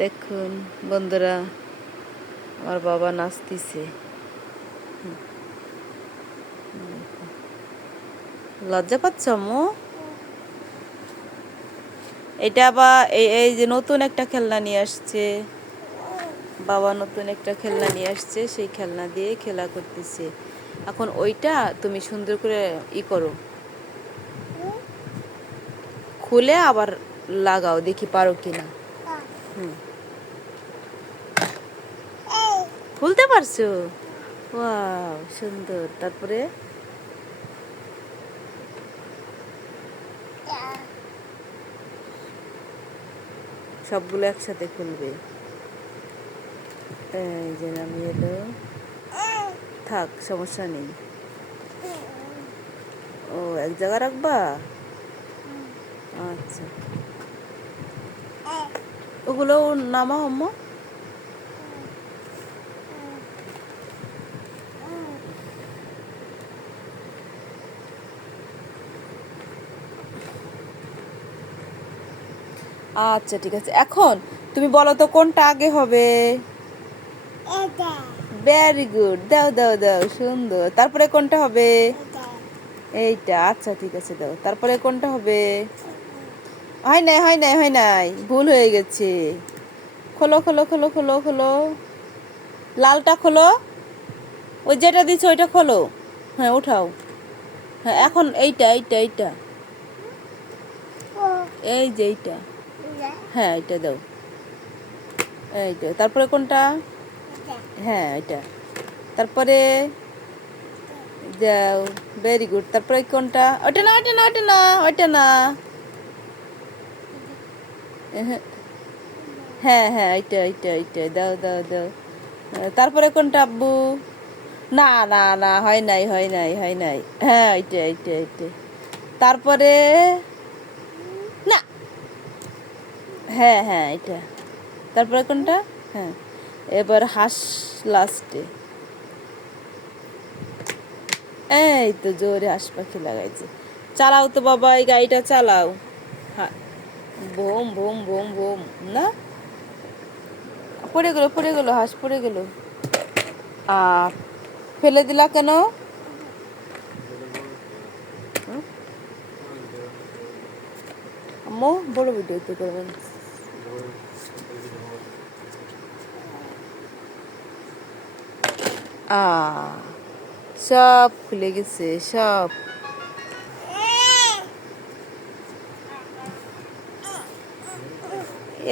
দেখুন বন্ধুরা, আমার বাবা নাচতেছে। লজ্জা পাচ্ছ আম্মু? এটা আবার এই যে নতুন একটা খেলনা নিয়ে আসছে বাবা, নতুন একটা খেলনা নিয়ে আসছে, সেই খেলনা দিয়ে খেলা করতেছে। এখন ওইটা তুমি সুন্দর করে করো, খুলে আবার লাগাও, দেখি পারো কিনা। খুলতে পারছো? ওয়াও, সুন্দর। তারপরে সবগুলো একসাথে খুলবে। এই যে নামি এলো, থাক, সমস্যা নেই। ও, এক জায়গা রাখবা? আচ্ছা, ওগুলো নামাও আম্মু। আচ্ছা, ঠিক আছে। এখন তুমি বলো তো কোনটা আগে হবে? ভেরি গুড, দাও দাও দাও, সুন্দর। তারপরে কোনটা হবে? এইটা। আচ্ছা, ঠিক আছে, দাও। তারপরে কোনটা হবে? হয় নাই, হয় নাই, হয় নাই, ভুল হয়ে গেছে। খোলো খোলো খোলো খোলো খোলো, লালটা খোলো, ওই যেটা দিচ্ছে ওইটা খোলো। হ্যাঁ, উঠাও। হ্যাঁ, এখন এইটা এইটা এইটা, এই যে এইটা। হ্যাঁ, এইটা দাও, এইটা। তারপরে কোনটা? হ্যাঁ, এটা। তারপরে দাও, ভেরি গুড। তারপরে কোনটা? ওটা না, ওটা না, ওটা না, ওটা না। হ্যাঁ হ্যাঁ, এইটা এইটা এইটা, দাও দাও দাও। তারপরে কোনটা আব্বু? না না না, হয় নাই, হয় নাই, হয় নাই। হ্যাঁ, এইটা এইটা এইটা। তারপরে না, হ্যাঁ হ্যাঁ, এটা। তারপরে কোনটা? হ্যাঁ, এবার হাঁস লাস্টে। এই তো জোরে হাঁস পাখি লাগাইছে। চালাও তো বাবা, এই গাড়িটা চালাও। হ্যাঁ, বোম বোম বোম বোম। না, পড়ে গেল, পড়ে গেল, হাঁস পড়ে গেল। আ ফেলে দিলা কেন? আম্মু, বড় ভিডিও তো করবেন। আ সব খুলে গেছে, সব।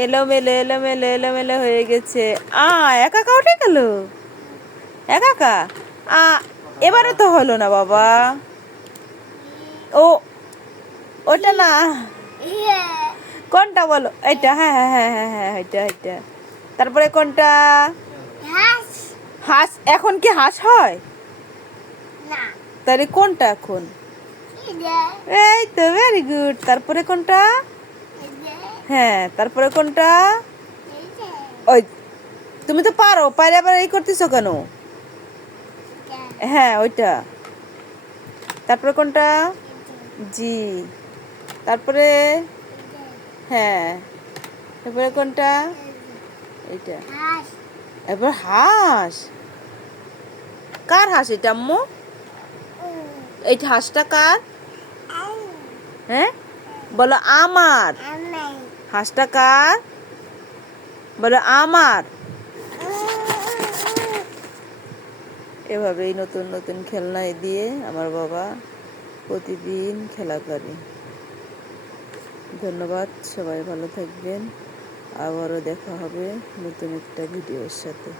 এলোমেলো এলোমেলো এলোমেলো হয়ে গেছে। একা একা উঠে গেল, একা একা। এবারে তো হলো না বাবা। ও, ওটা না। কোনটা বলো? এইটা। হ্যাঁ হ্যাঁ হ্যাঁ হ্যাঁ হ্যাঁ, এইটা এইটা। তারপরে কোনটা? হাঁস। এখন কি হাঁস হয়? তাহলে কোনটা এখন? এই তো, ভেরি গুড। তারপরে কোনটা? হ্যাঁ, তারপরে কোনটা? ওই, তুমি তো পারো, পারে আবার এই করতেছো কেন? হ্যাঁ, ওইটা। তারপরে কোনটা? জি। তারপরে হ্যাঁ, তারপরে কোনটা? এইটা। এবার হাঁস। কার হাঁস এটা আম্মু? এই হাঁসটা কার? হ্যাঁ, বলো আমার। হাঁসটা কার? বলো আমার। এভাবেই নতুন নতুন খেলনা দিয়ে আমার বাবা প্রতিদিন খেলা করে। ধন্যবাদ, সবাই ভালো থাকবেন। আবারও দেখা হবে নতুন একটা ভিডিওর সাথে।